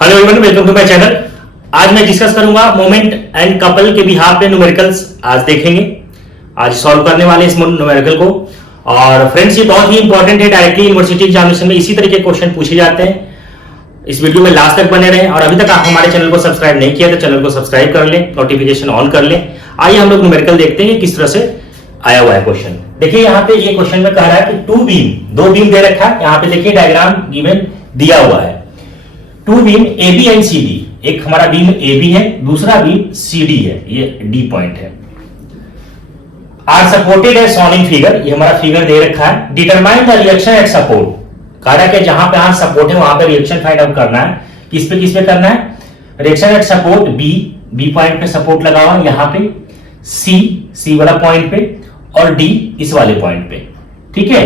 Hello everyone, welcome to my channel. आज मैं discuss करूंगा मोमेंट एंड कपल के बिहाफ पे न्यूमेरिकल्स आज देखेंगे। आज सॉल्व करने वाले इस न्यूमेरिकल को। और फ्रेंड्स, ये बहुत ही इंपॉर्टेंट है, डायरेक्टली यूनिवर्सिटी एग्जामिनेशन में इसी तरह के क्वेश्चन पूछे जाते हैं। इस वीडियो में लास्ट तक बने रहें और अभी तक आप हमारे चैनल को सब्सक्राइब नहीं किया तो चैनल को सब्सक्राइब कर लें, नोटिफिकेशन ऑन कर लें। आइए हम लोग न्यूमेरिकल देखते हैं किस तरह से आया हुआ है क्वेश्चन। देखिए यहाँ पे ये क्वेश्चन में कह रहा है कि दो बीम दे रखा है। यहाँ पे देखिए डायग्राम गिवन दिया हुआ है। Two beam A B and C D, एक हमारा बीम ए बी है, दूसरा बीम सी डी है, ये डी पॉइंट है। आर सपोर्टेड है सॉनिंग फिगर, ये हमारा फिगर दे रखा है। Determine the reaction at support, कह रहा है कि जहां पे आर सपोर्ट है वहां पे रिएक्शन फाइंड आउट करना है। किस पे करना है? Reaction at support B point पे सपोर्ट लगा हुआ है, यहां पे सी वाला पॉइंट पे, और डी इस वाले पॉइंट पे। ठीक है,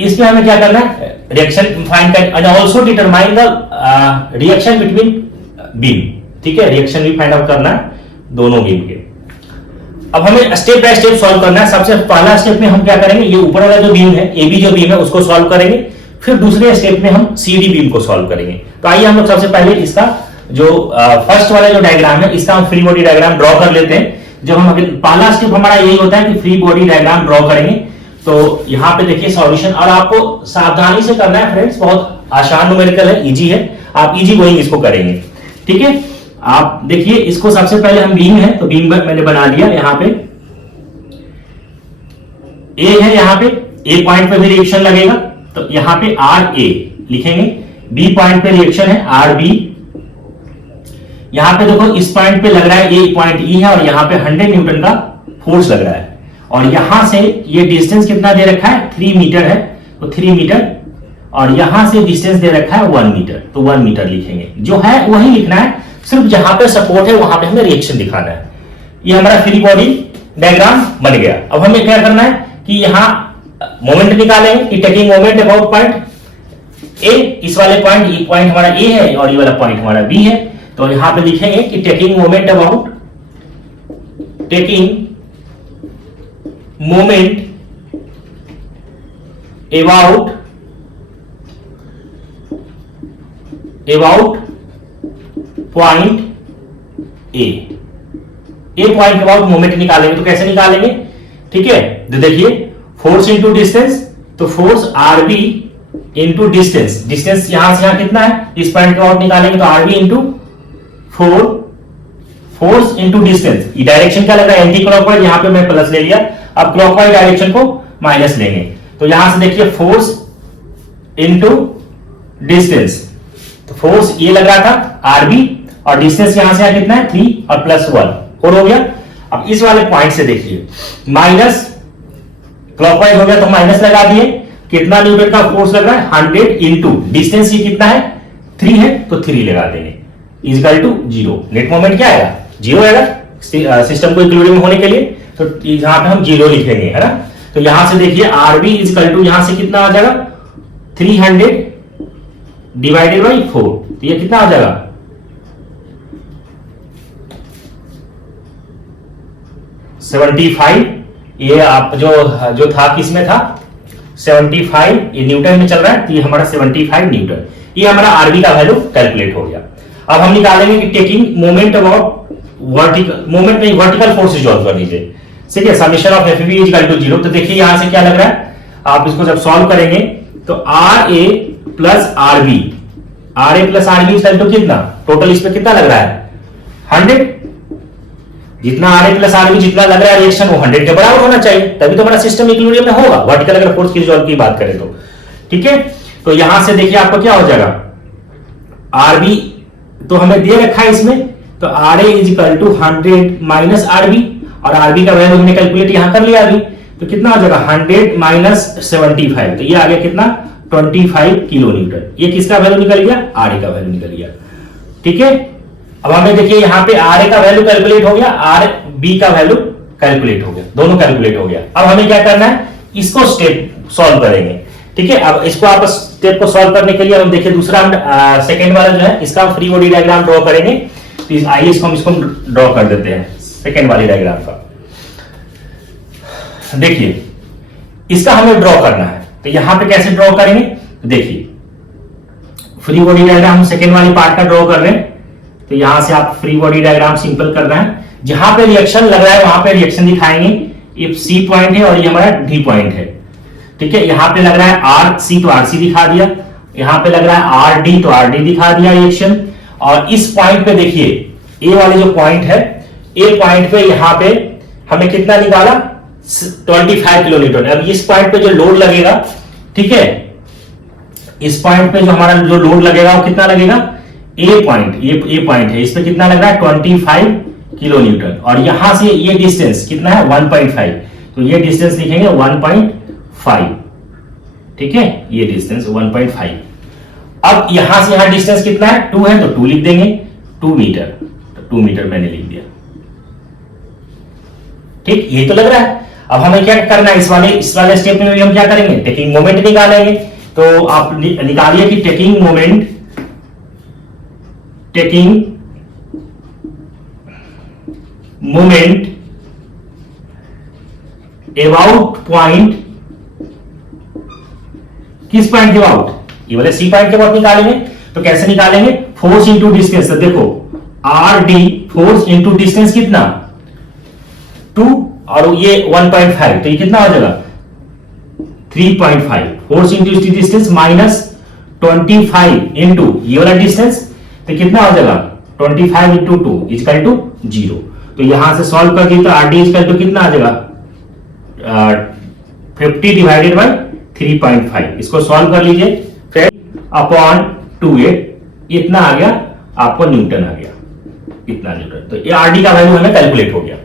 इसमें हमें क्या करना है? रिएक्शन फाइंड कर and also determine the reaction between beam. ठीक है, रिएक्शन भी फाइंड आउट करना है दोनों बीम के। अब हमें स्टेप बाय स्टेप सॉल्व करना है। सबसे पहला स्टेप में हम क्या करेंगे, ये ऊपर वाला जो बीम है ए बी जो बीम है उसको सॉल्व करेंगे। फिर दूसरे स्टेप में हम सी डी बीम को सॉल्व करेंगे। तो आइए हम लोग सबसे पहले इसका जो फर्स्ट वाला जो डायग्राम है इसका हम फ्री बॉडी डायग्राम ड्रॉ कर लेते हैं। जब हम पहला स्टेप हमारा यही होता है कि फ्री बॉडी डायग्राम ड्रॉ करेंगे। तो यहां पे देखिए सॉल्यूशन, और आपको सावधानी से करना है फ्रेंड्स, बहुत आसान न्यूमेरिकल है, इजी है, आप इजी गोइंग इसको करेंगे। ठीक है, आप देखिए इसको सबसे पहले हम बीम है तो बीम मैंने बना दिया। यहां पे ए है, यहां पे ए पॉइंट पे भी रिएक्शन लगेगा तो यहां पे आर ए लिखेंगे। बी पॉइंट पे रिएक्शन है आर बी। यहां पे देखो इस पॉइंट पे लग रहा है, ए पॉइंट ई है और यहां पे 100 न्यूटन का फोर्स लग रहा है। और यहां से ये डिस्टेंस कितना दे रखा है? 3 मीटर है, तो 3 मीटर, और यहां से डिस्टेंस दे रखा है 1 मीटर, तो 1 मीटर लिखेंगे। जो है वही लिखना है, सिर्फ जहां पे सपोर्ट है वहां पे हमें रिएक्शन दिखाना है। ये हमारा फ्री बॉडी डायग्राम बन गया। अब हमें क्या करना है कि यहां मोमेंट निकालेंगे कि टेकिंग मोमेंट अबाउट पॉइंट ए, इस वाले पॉइंट, ये पॉइंट हमारा ए है और ये वाला पॉइंट हमारा बी है। तो यहां पे लिखेंगे कि taking moment about point A point about moment निकालेंगे। तो कैसे निकालेंगे? ठीक है, तो देखिए फोर्स इंटू डिस्टेंस, तो force R B into distance, distance यहां से यहां कितना है, इस पॉइंट के अबाउट निकालेंगे तो R B into force into distance. ये डायरेक्शन क्या लग रहा है? एंटी क्लॉकवाइज, यहां पे मैं प्लस ले लिया। अब क्लॉकवाइज डायरेक्शन को माइनस लेंगे। तो यहां से देखिए फोर्स इंटू डिस्टेंस, तो फोर्स ये लग रहा था आरबी और डिस्टेंस यहां से कितना है 3 और प्लस 1 4 हो गया। अब इस वाले पॉइंट से देखिए माइनस, क्लॉकवाइज हो गया तो माइनस लगा दिए। कितना न्यूटन का फोर्स लग रहा है? 100 इंटू डिस्टेंस ये कितना है 3 है तो 3 लगा देंगे, इक्वल टू 0। नेट मोमेंट क्या आएगा? 0 आएगा सिस्टम को इक्विलिब्रियम होने के लिए। तो यहां पे हम 0 लिखेंगे, है ना। तो यहां से देखिए आरबी इक्वल टू यहां से कितना आ जाएगा 300 डिवाइडेड बाई 4, तो ये कितना आ जाएगा 75। ये आप जो था किसमें था 75, ये न्यूटन में चल रहा है तो ये हमारा 75 न्यूटन। ये हमारा आरबी का वैल्यू कैलकुलेट हो गया। अब हम निकालेंगे कि taking moment about vertical force solve कर लीजिए। ठीक है, summation of F B equal to 0। तो देखिए यहां से क्या लग रहा है, आप इसको जब सॉल्व करेंगे तो R A plus R B equal to कितना, टोटल इस पे कितना लग रहा है 100। जितना R A plus R B जितना लग रहा है रिएक्शन वो 100 के बराबर होना चाहिए, तभी तो हमारा सिस्टम इक्विलिब्रियम में होगा, वर्टिकल अगर फोर्स की सॉल्व की बात करें तो। ठीक है, तो यहां से देखिए आपको क्या हो जाएगा, आर बी तो हमें दे रखा है इसमें, तो R A is equal to 100 minus R B, और आरबी का वैल्यू हमने कैलकुलेट यहां कर लिया अभी। तो कितना हो जाएगा 100 माइनस 75, तो ये आ गया कितना 25 किलो न्यूटन। ये किसका वैल्यू निकल गया? आर ए का वैल्यू निकल गया। ठीक है, अब हमें देखिए यहां पे आर ए का वैल्यू कैलकुलेट हो गया, आर बी का वैल्यू कैलकुलेट हो गया, दोनों कैलकुलेट हो गया। अब हमें क्या करना है, इसको स्टेप सॉल्व करेंगे। ठीक है, अब इसको आप स्टेप को सॉल्व करने के लिए हम देखिए दूसरा सेकेंड वाला जो है इसका फ्री बॉडी डायग्राम ड्रॉ करेंगे। तो आइए इसको ड्रॉ कर देते हैं सेकेंड वाली डायग्राम का। देखिए इसका हमें ड्रॉ करना है, तो यहां पे कैसे ड्रॉ करेंगे? देखिए फ्री बॉडी डायग्राम हम सेकेंड वाली पार्ट का ड्रॉ कर रहे हैं। तो यहां से आप फ्री बॉडी डायग्राम सिंपल कर रहे हैं, जहां पे रिएक्शन लग रहा है वहां पे रिएक्शन दिखाएंगे। ये सी पॉइंट है और ये हमारा डी पॉइंट है, ठीक है। यहाँ पे लग रहा है आर सी तो आर सी दिखा दिया, यहाँ पे लग रहा है आर डी तो आर डी दिखा दिया रिएक्शन। और इस पॉइंट पे देखिए ए वाले जो पॉइंट है, ए पॉइंट पे यहाँ पे हमें कितना निकाला 25 किलो न्यूटन। अब इस पॉइंट पे जो लोड लगेगा, ठीक है, इस पॉइंट पे जो हमारा जो लोड लगेगा वो कितना लगेगा, ए पॉइंट है, इस पे कितना लग रहा है 25 किलो न्यूटन। और यहां से ये डिस्टेंस कितना है 1.5, तो ये डिस्टेंस लिखेंगे 1.5, ठीक है, ये डिस्टेंस 1.5। अब यहां से यहां डिस्टेंस कितना है 2 है, तो 2 लिख देंगे, 2 मीटर, तो 2 मीटर मैंने लिख दिया, ठीक। ये तो लग रहा है। अब हमें क्या करना है, इस वाले स्टेप में भी हम क्या करेंगे, टेकिंग मोमेंट निकालेंगे। तो आप निकालिए कि टेकिंग मोमेंट अबाउट पॉइंट, किस पॉइंट के अबाउट, ये वाले सी पॉइंट के अबाउट निकालेंगे। तो कैसे निकालेंगे, फोर्स इंटू डिस्टेंस। तो देखो R D force into distance कितना 2 और ये 1.5, तो ये कितना हो जाएगा 3.5। Force into distance minus 25 into ये वाला डिस्टेंस, तो कितना हो जाएगा 25 इंटू 2 इक्वल टू 0। तो यहां से सॉल्व कर दी तो आर डी इक्वल टू कितना आ जाएगा 50 डिवाइडेड बाई 3.5। इसको सॉल्व कर लीजिए फिर अपॉन 2/8, इतना आ गया आपको न्यूटन आ गया, इतना न्यूटन। तो ये आर डी का वैल्यू हमें कैलकुलेट हो गया,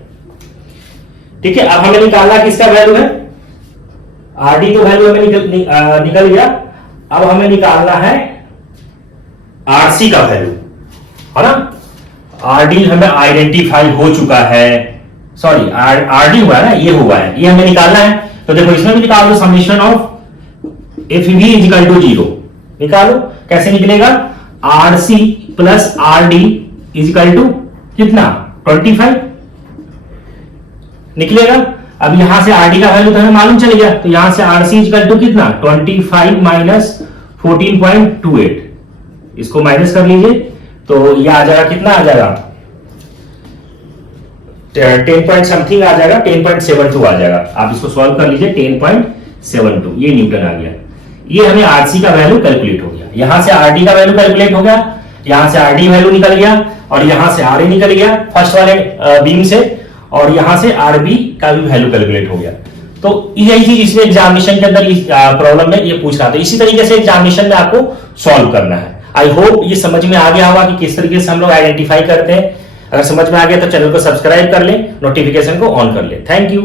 ठीक है। अब हमें निकालना किसका वैल्यू है, आर डी तो वैल्यू हमें निकल गया। अब हमें निकालना है आरसी का वैल्यू, है ना। आरडी हमें आइडेंटिफाई हो चुका है, सॉरी आरडी हुआ है ना, ये हुआ है, ये हमें निकालना है। तो देखो इसमें भी निकाल दो, summation of F V equal to 0 निकालो। कैसे निकलेगा, R C plus R D equal to कितना 25 निकलेगा। अब यहां से आरडी का वैल्यू तो हमें मालूम चल गया, तो यहां से आरसी इक्वल टू कितना 25 माइनस 14.28, इसको माइनस कर लीजिए तो ये आ जाएगा, कितना आ जाएगा 10 पॉइंट समथिंग आ जाएगा, 10.72 आ जाएगा। आप इसको सॉल्व कर लीजिए, 10.72 ये न्यूटन आ गया। ये हमें आरसी का वैल्यू कैलकुलेट हो गया। यहां से आरडी का वैल्यू कैलकुलेट हो गया, यहां से आरडी वैल्यू निकल गया और यहां से आरए निकल गया फर्स्ट वाले बीम से, और यहां से आरबी का भी वैल्यू कैलकुलेट हो गया। तो यही चीज इसमें एग्जामिनेशन के अंदर प्रॉब्लम में ये पूछ रहा था। इसी तरीके से एग्जामिनेशन में आपको सॉल्व करना है। आई होप ये समझ में आ गया होगा कि किस तरीके से हम लोग आइडेंटिफाई करते हैं। अगर समझ में आ गया तो चैनल को सब्सक्राइब कर ले, नोटिफिकेशन को ऑन कर ले। Thank you.